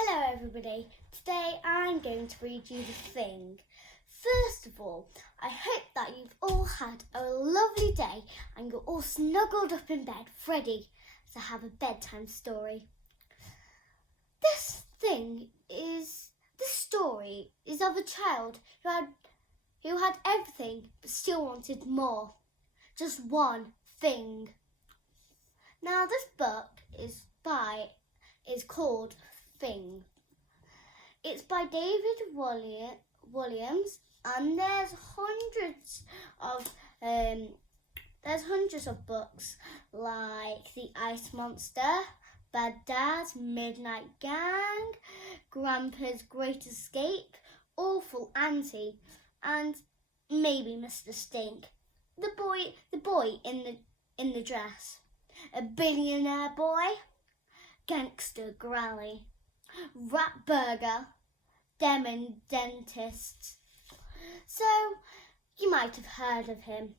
Hello everybody, today I'm going to read you The Thing. First of all, I hope that you've all had a lovely day and you're all snuggled up in bed ready to have a bedtime story. This story is of a child who had everything but still wanted more. Just one thing. Now this book is called Thing. It's by David Williams, and there's hundreds of books like The Ice Monster, Bad Dad, Midnight Gang, Grandpa's Great Escape, Awful Auntie, and maybe Mr. Stink. The boy in the dress, a billionaire boy, Gangster Grally, Rat Burger, Demon Dentist. So, you might have heard of him.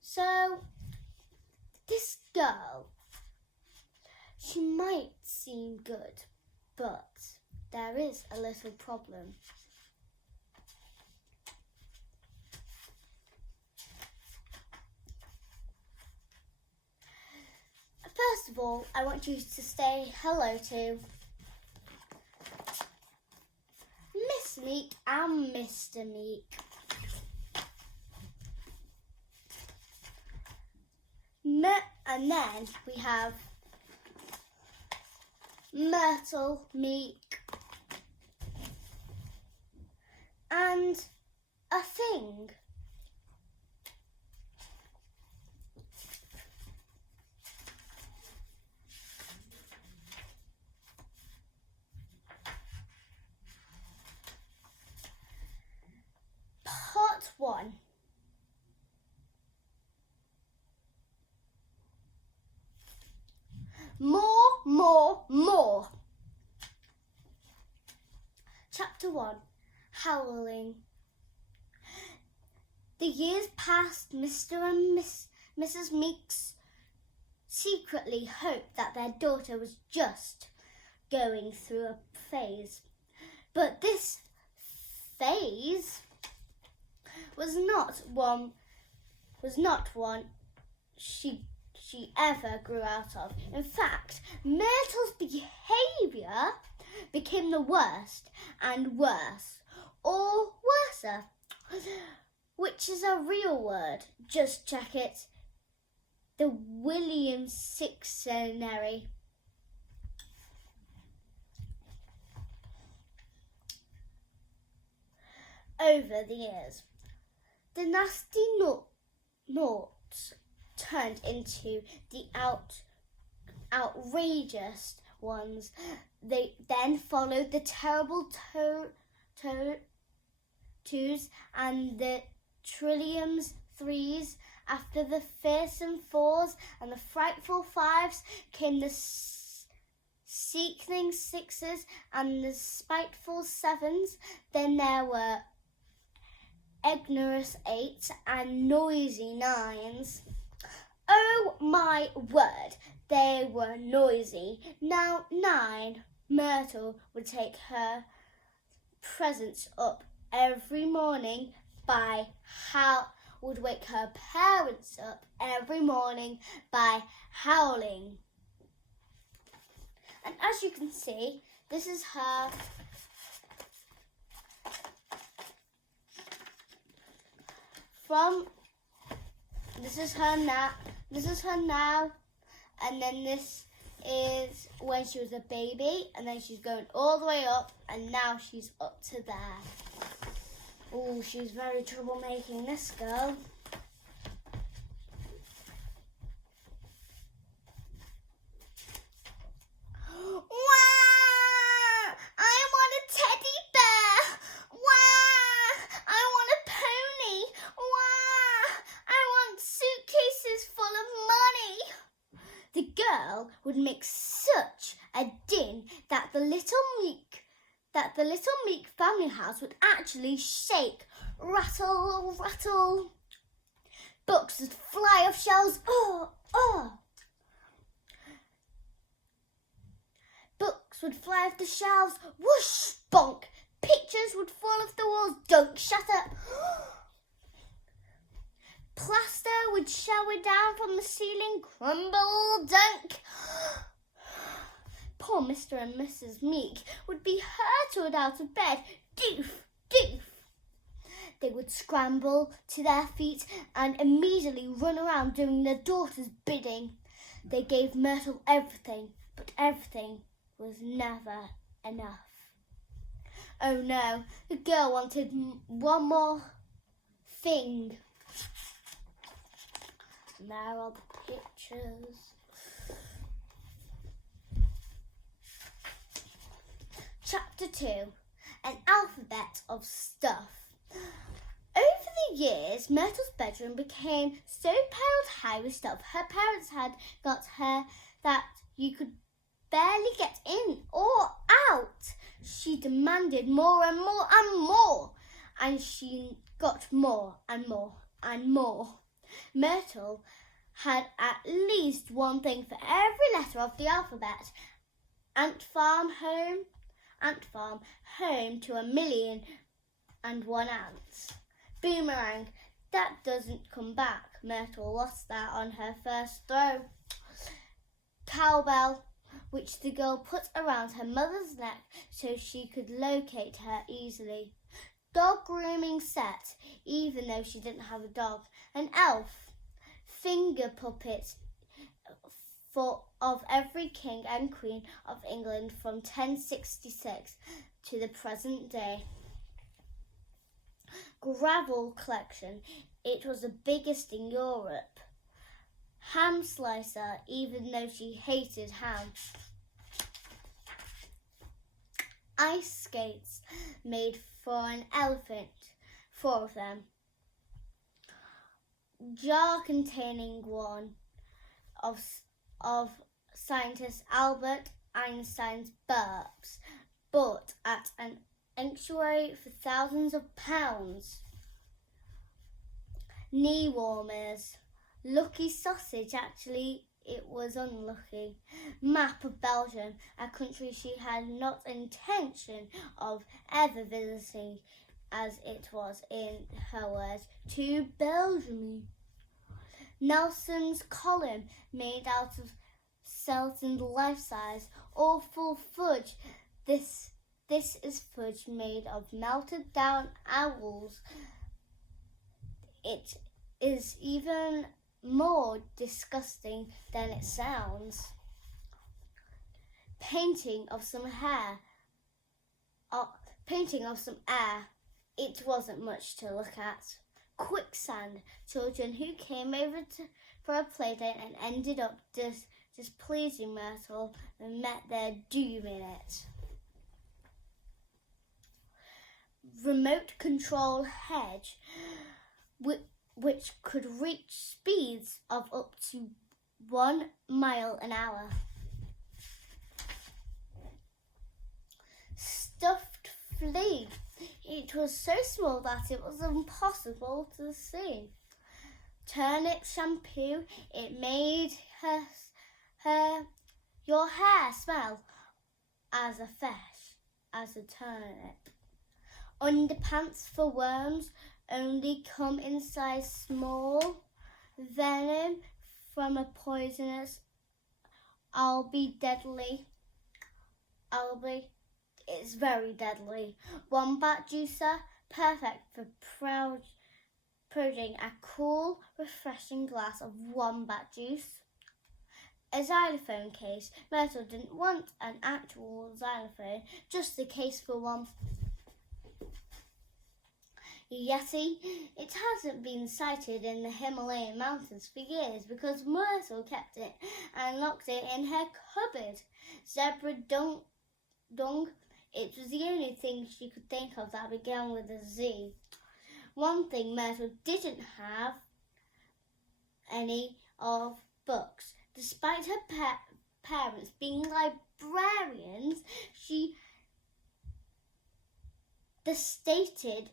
So, this girl, she might seem good, but there is a little problem. First of all, I want you to say hello to Miss Meek and Mr. Meek. And then we have Myrtle Meek and a Thing. Part 1. More. Chapter 1. Howling. The years passed. Mr. and Mrs. Meeks secretly hoped that their daughter was just going through a phase. But this phase was not one she ever grew out of. In fact, Myrtle's behaviour became the worst and worse, or worser, which is a real word. Just check it. The Williams Dictionary. Over the years, the nasty noughts turned into the outrageous ones. They then followed the terrible twos and the trilliums threes. After the fearsome fours and the frightful fives came the seething sixes and the spiteful sevens. Then there were ignorant eights and noisy nines. Oh my word, they were noisy. Now 9, Myrtle would take her presents up every morning would wake her parents up every morning by howling. And as you can see, this is her now, and then this is when she was a baby, and then she's going all the way up, and now she's up to there. Oh, she's very troublemaking, this girl. Would make such a din that the little Meek family house would actually shake, rattle, rattle. Books would fly off shelves. books would fly off the shelves. Whoosh, bonk. Pictures would fall off the walls. Don't shut up. Plaster would shower down from the ceiling. Crumble, dunk. Poor Mr. and Mrs. Meek would be hurtled out of bed. Doof, doof. They would scramble to their feet and immediately run around doing their daughter's bidding. They gave Myrtle everything, but everything was never enough. Oh no, the girl wanted one more thing. And there are the pictures. Chapter 2. An alphabet of stuff. Over the years, Myrtle's bedroom became so piled high with stuff her parents had got her that you could barely get in or out. She demanded more and more and more, and she got more and more and more. Myrtle had at least one thing for every letter of the alphabet. Ant farm, home to 1,000,001 ants. Boomerang, that doesn't come back. Myrtle lost that on her first throw. Cowbell, which the girl put around her mother's neck so she could locate her easily. Dog grooming set, even though she didn't have a dog. An elf. Finger puppet of every king and queen of England from 1066 to the present day. Gravel collection. It was the biggest in Europe. Ham slicer, even though she hated ham. Ice skates made for an elephant, 4 of them. Jar containing one of scientist Albert Einstein's burps, bought at an estuary for thousands of pounds. Knee warmers. Lucky sausage, actually it was unlucky. Map of Belgium, a country she had not intention of ever visiting, as it was, in her words, too Belgium-y. Nelson's column, made out of Selton's life-size, awful fudge. This is fudge made of melted down owls. It is even more disgusting than it sounds. Painting of some air. It wasn't much to look at. Quicksand. Children who came over for a playdate and ended up displeasing Myrtle and met their doom in it. Remote control hedge, which could reach speeds of up to 1 mile an hour. Stuffed flea. It was so small that it was impossible to see. Turnip shampoo. It made your hair smell as a turnip. Underpants for worms. Only come in size small. Venom from a poisonous algae deadly. It's very deadly. Wombat juicer, perfect for prodding a cool, refreshing glass of wombat juice. A xylophone case. Myrtle didn't want an actual xylophone, just a case for one. Yeti. It hasn't been sighted in the Himalayan mountains for years because Myrtle kept it and locked it in her cupboard. Zebra dung. It was the only thing she could think of that began with a Z. One thing Myrtle didn't have any of books. Despite her parents being librarians, she destated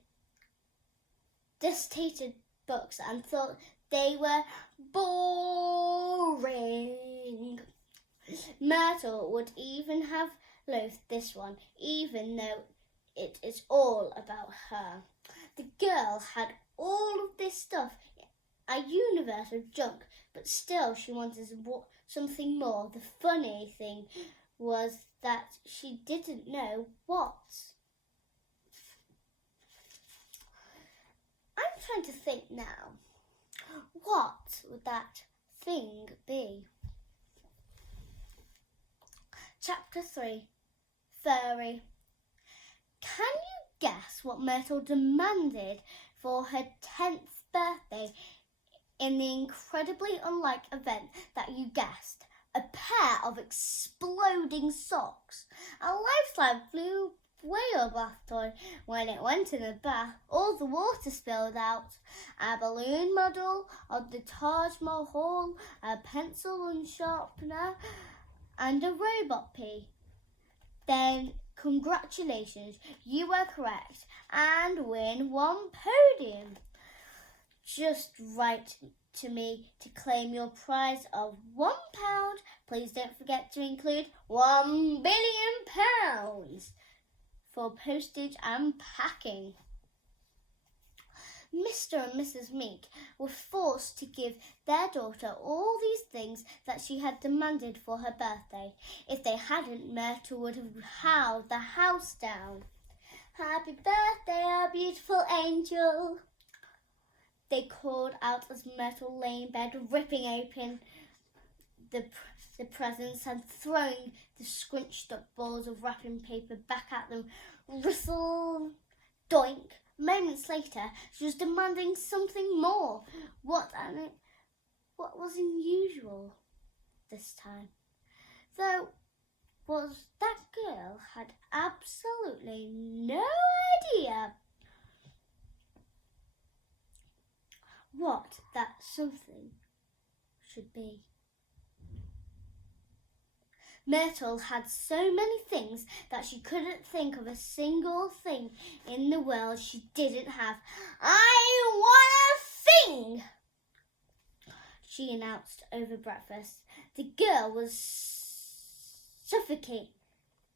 books and thought they were boring. Myrtle would even have loathed this one, even though it is all about her. The girl had all of this stuff, a universe of junk, but still she wanted something more. The funny thing was that she didn't know what. I'm trying to think now. What would that thing be? Chapter 3. Furry. Can you guess what Myrtle demanded for her 10th birthday in the incredibly unlike event that you guessed? A pair of exploding socks. A life slide flew away your bath toy when it went in the bath. All the water spilled out. A balloon model of the Taj Mahal, a pencil and sharpener, and a robot pea. Then congratulations, you were correct and win 1 podium. Just write to me to claim your prize of £1. Please don't forget to include £1 billion for postage and packing. Mr. and Mrs. Meek were forced to give their daughter all these things that she had demanded for her birthday. If they hadn't, Myrtle would have howled the house down. Happy birthday, our beautiful angel, they called out as Myrtle lay in bed, ripping open the presents and throwing the scrunched up balls of wrapping paper back at them. Rustle, doink. Moments later, she was demanding something more. What was unusual this time, though, was that girl had absolutely no idea what that something should be. Myrtle had so many things that she couldn't think of a single thing in the world she didn't have. I want a thing, she announced over breakfast. The girl was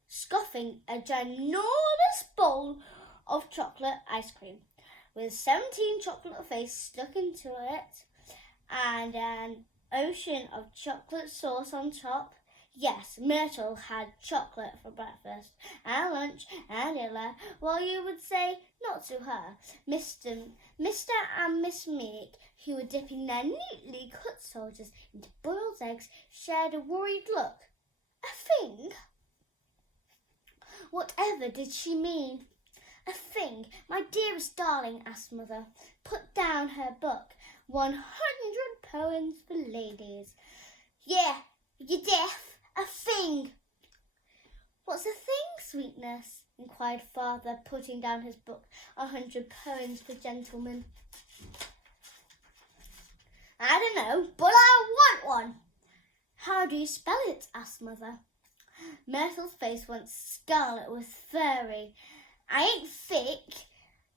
scoffing a ginormous bowl of chocolate ice cream with 17 chocolate face stuck into it and an ocean of chocolate sauce on top. Yes, Myrtle had chocolate for breakfast and lunch and dinner, while you would say not to her. Mr. and Miss Meek, who were dipping their neatly cut soldiers into boiled eggs, shared a worried look. A thing? Whatever did she mean? A thing, my dearest darling, asked Mother. Put down her book. 100 poems for ladies. Yeah, you're deaf. A thing. What's a thing, sweetness? Inquired Father, putting down his book. 100 poems for gentlemen. I don't know, but I want one. How do you spell it? Asked Mother. Myrtle's face went scarlet with fury. I ain't thick.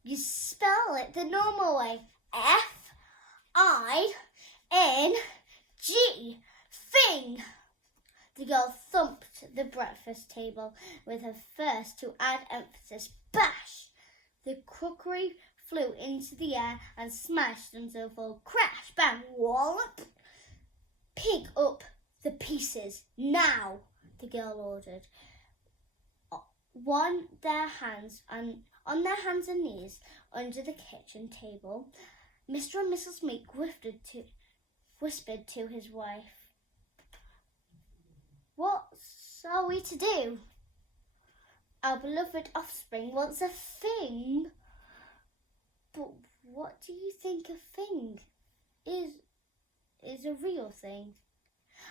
You spell it the normal way. F-I-N-G. Thing. The girl thumped the breakfast table with her fist to add emphasis. Bash! The crockery flew into the air and smashed into a full crash, bang, wallop. Pick up the pieces now, the girl ordered. On their hands and knees under the kitchen table, Mr. and Mrs. Meek whispered to his wife. What are we to do? Our beloved offspring wants a thing. But what do you think a thing is a real thing?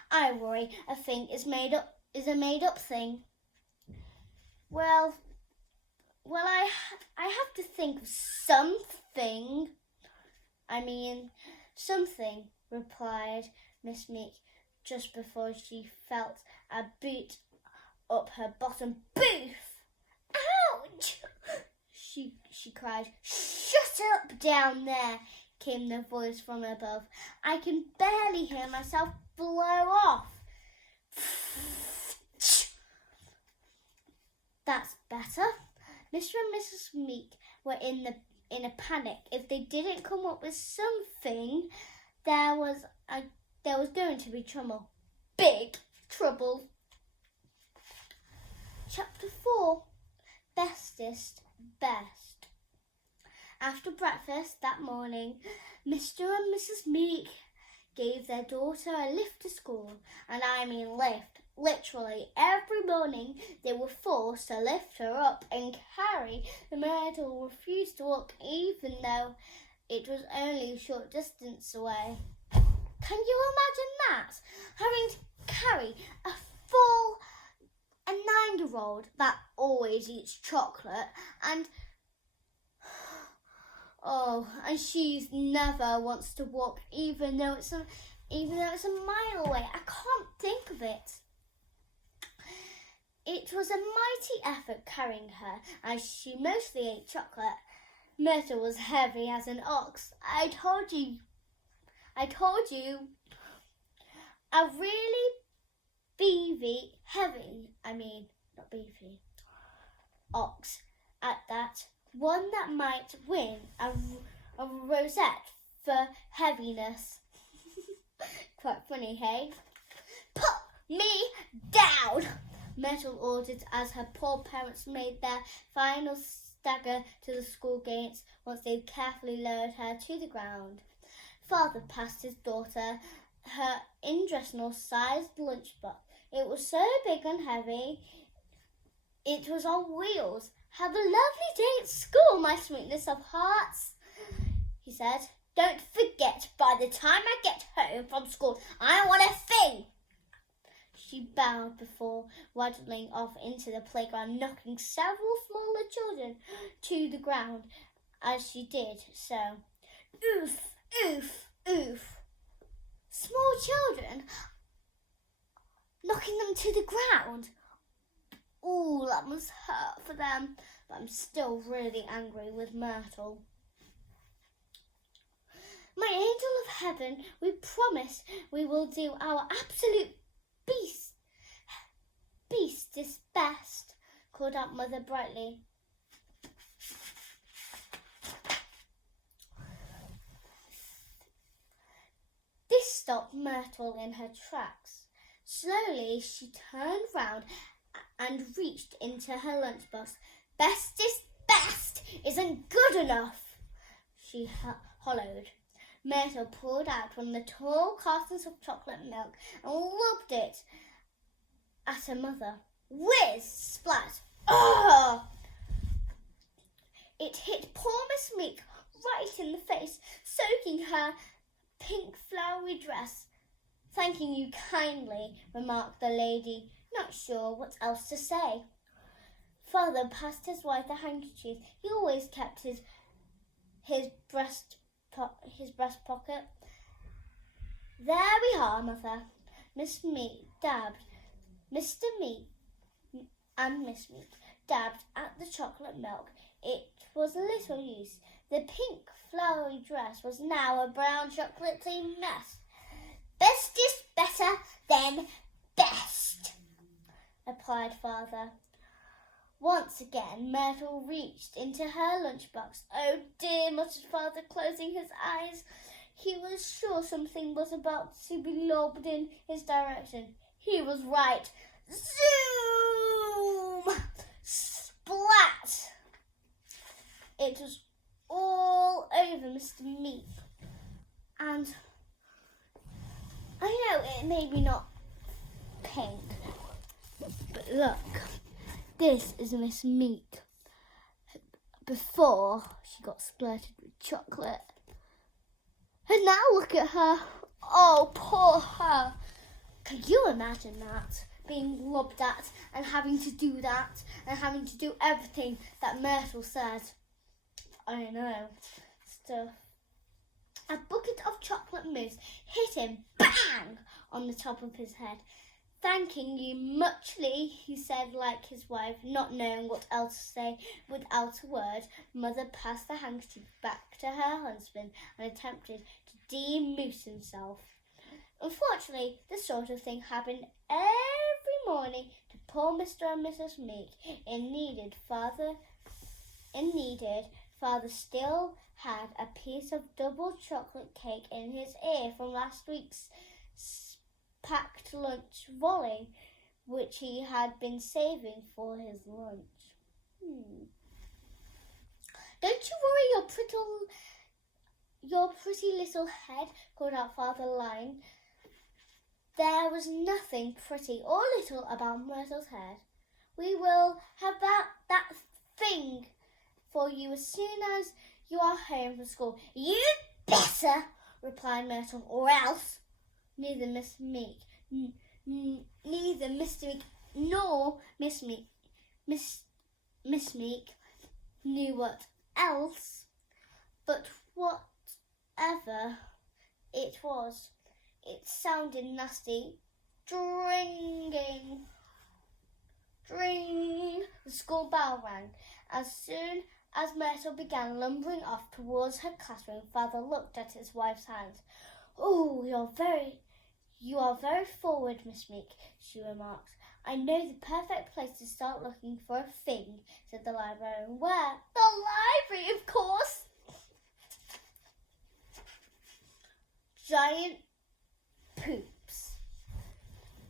I worry a thing is a made up thing. Well, I have to think of something. Something, replied Miss Meek, just before she felt a boot up her bottom. Boof! Ouch! She cried. Shut up down there, came the voice from above. I can barely hear myself blow off. That's better. Mr. and Mrs. Meek were in a panic. If they didn't come up with something, there was going to be trouble. Big trouble. Chapter 4. Bestest best. After breakfast that morning, Mr. and Mrs. Meek gave their daughter a lift to school. And I mean lift. Literally every morning they were forced to lift her up and carry. Myrtle refused to walk even though it was only a short distance away. Can you imagine that? Having to carry a 9-year-old that always eats chocolate and she never wants to walk even though it's a mile away. I can't think of it. It was a mighty effort carrying her, as she mostly ate chocolate. Myrtle was heavy as an ox. I told you. A really ox at that. One that might win a rosette for heaviness. Quite funny, hey? Put me down! Myrtle ordered as her poor parents made their final stagger to the school gates once they'd carefully lowered her to the ground. Father passed his daughter her ingenious-sized lunchbox. It was so big and heavy, it was on wheels. Have a lovely day at school, my sweetness of hearts, he said. Don't forget, by the time I get home from school, I want a thing. She bowed before waddling off into the playground, knocking several smaller children to the ground as she did so. Oof, oof, oof. Small children knocking them to the ground. Ooh, that must hurt for them. But I'm still really angry with Myrtle. My angel of heaven, we promise we will do our absolute beastest best, called out Mother brightly. This stopped Myrtle in her tracks. Slowly she turned round and reached into her lunchbox. Bestest best isn't good enough, she hollowed. Myrtle poured out one of the tall cartons of chocolate milk and lobbed it at her mother. Whiz! Splat! Ugh! It hit poor Miss Meek right in the face, soaking her pink flowery dress. Thanking you kindly, remarked the lady, not sure what else to say. Father passed his wife a handkerchief. He always kept his breast pocket. There we are, Mother. Miss Meek dabbed. Mr. Meek and Miss Meek dabbed at the chocolate milk. It was little use. The pink flowery dress was now a brown chocolatey mess. Best is better than best, replied Father. Once again, Myrtle reached into her lunchbox. Oh dear, muttered Father, closing his eyes. He was sure something was about to be lobbed in his direction. He was right. Zoom! Splat! It was all over Mr. Meek. And I know it may be not pink, but look. This is Miss Meek before she got splurted with chocolate. And now look at her. Oh, poor her. Can you imagine that? Being lobbed at and having to do that and having to do everything that Myrtle said. I know. Stuff. A bucket of chocolate mousse hit him bang on the top of his head. Thanking you muchly, he said like his wife, not knowing what else to say without a word. Mother passed the handkerchief back to her husband and attempted to demousse himself. Unfortunately, this sort of thing happened every morning to poor Mr. and Mrs. Meek needed, Father still had a piece of double chocolate cake in his ear from last week's packed lunch volley, which he had been saving for his lunch. Don't you worry your pretty little head, called out Father Lion. There was nothing pretty or little about Myrtle's head. We will have that thing for you as soon as you are home from school. You better, replied Myrtle, or else. Neither Mr. Meek nor Miss Meek knew what else, but whatever it was, it sounded nasty. Dring! The school bell rang. As soon as Myrtle began lumbering off towards her classroom, Father looked at his wife's hands. "Oh, you are very forward, Miss Meek," she remarked. "I know the perfect place to start looking for a thing," said the librarian. "Where?" "The library, of course." Giant poops.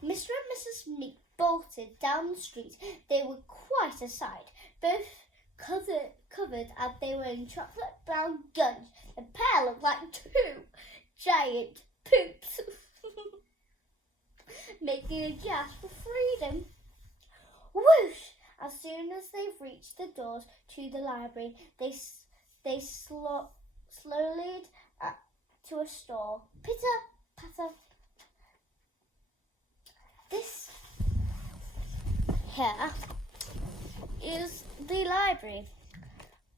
Mr. and Mrs. Meek bolted down the street. They were quite a sight, both covered as they were in chocolate brown gunge. The pair looked like two giant poops making a gasp for freedom. Whoosh! As soon as they reached the doors to the library, they slowly to a stall. Pitter patter. This here is the library,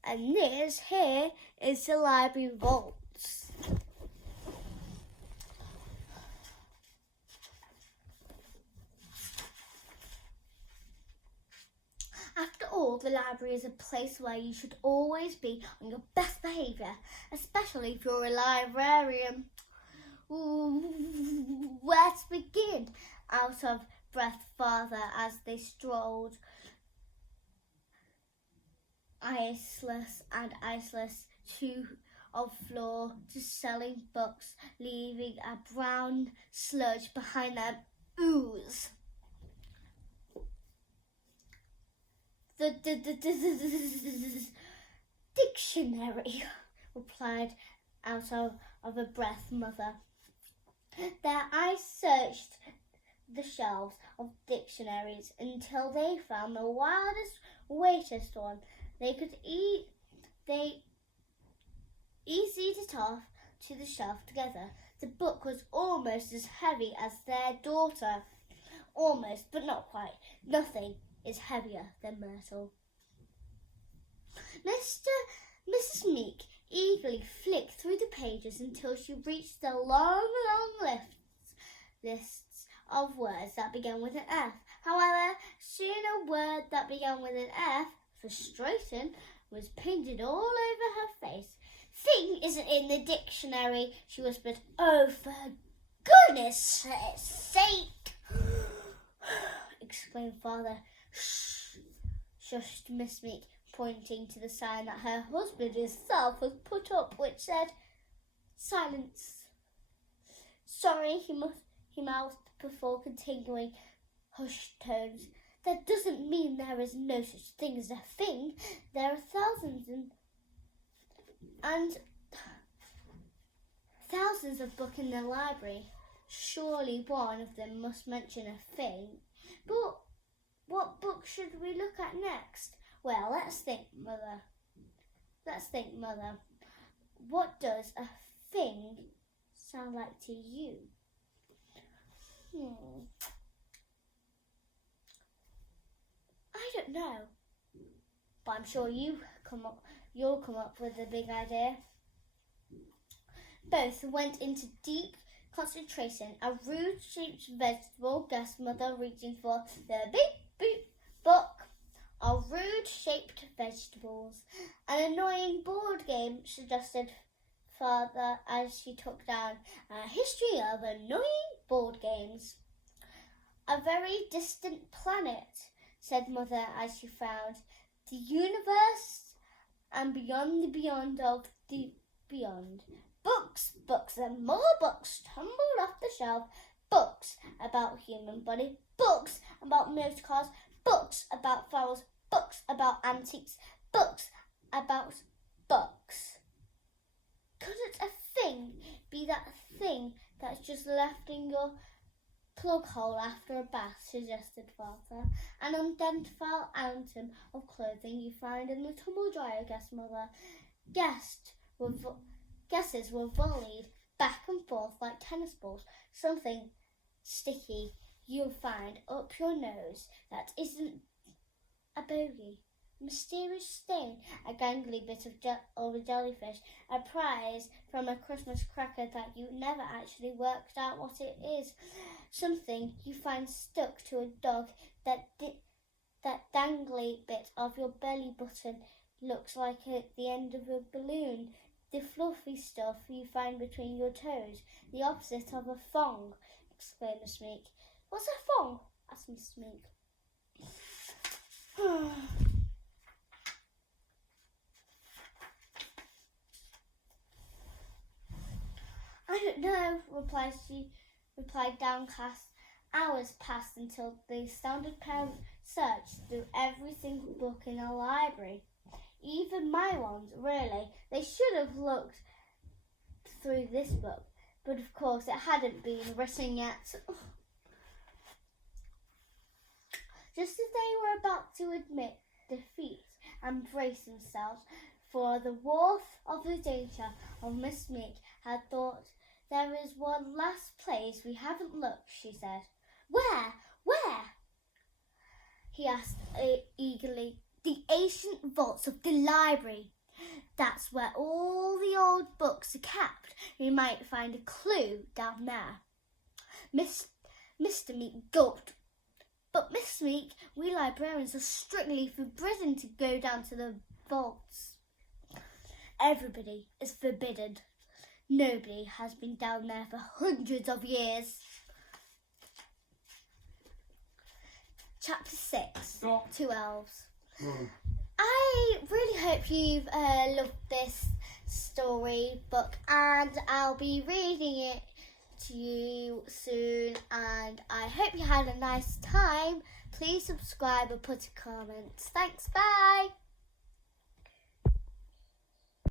and this here is the library vaults. After all, the library is a place where you should always be on your best behaviour, especially if you're a librarian. Where to begin? Out of breath, Father, as they strolled iceless of floor to selling books, leaving a brown sludge behind them. Ooze. The dictionary, replied out of a breath Mother. Their eyes searched the shelves of dictionaries until they found the weightiest one. They eased it off to the shelf together. The book was almost as heavy as their daughter. Almost, but not quite. Nothing is heavier than Myrtle. Mrs. Meek eagerly flicked through the pages until she reached the long lists of words that began with an F. However, soon a word that began with an F, frustration, was painted all over her face. "Thing isn't in the dictionary," she whispered. "Oh, for goodness sake!" exclaimed Father. Shushed Miss Meek, pointing to the sign that her husband himself had put up, which said, "Silence." "Sorry," he mouthed before continuing, hushed tones. "That doesn't mean there is no such thing as a thing. There are thousands of books in the library. Surely one of them must mention a thing. But what book should we look at next?" "Well, let's think, Mother. What does a thing sound like to you?" "I don't know, but I'm sure you'll come up with a big idea." Both went into deep concentration. A rude-shaped vegetable, guessed Mother, reaching for the big book of rude-shaped vegetables. "An annoying board game," suggested Father as she took down a history of annoying board games. A very distant planet, said Mother as she frowned. The universe and beyond the beyond of the beyond. Books, books and more books tumbled off the shelf. Books about human body, books about motor cars, books about flowers, books about antiques, books about books. Couldn't a thing be that thing that's just left in your plug hole after a bath, suggested Father. An unidentified item of clothing you find in the tumble dryer, guessed Mother. Guesses were volleyed back and forth like tennis balls. Something sticky you'll find up your nose that isn't a bogey. Mysterious stain, a gangly bit of a jellyfish, a prize from a Christmas cracker that you never actually worked out what it is. Something you find stuck to a dog, that dangly bit of your belly button looks like the end of a balloon. The fluffy stuff you find between your toes, the opposite of a thong, exclaimed Miss Meek. What's a thong? Asked Miss Meek. I don't know, replied downcast. Hours passed until the astounded parent searched through every single book in the library. Even my ones, really. They should have looked through this book, but of course it hadn't been written yet. Just as they were about to admit defeat and brace themselves for the warmth of the danger of Miss Meek had thought, there is one last place we haven't looked, she said. Where? He asked eagerly. The ancient vaults of the library. That's where all the old books are kept. We might find a clue down there. Mr. Meek gulped. But Miss Meek, we librarians are strictly forbidden to go down to the vaults. Everybody is forbidden. Nobody has been down there for hundreds of years. Chapter 6. Stop. 2 Elves. I really hope you've loved this storybook, and I'll be reading it to you soon, and I hope you had a nice time. Please subscribe and put a comment. Thanks, bye.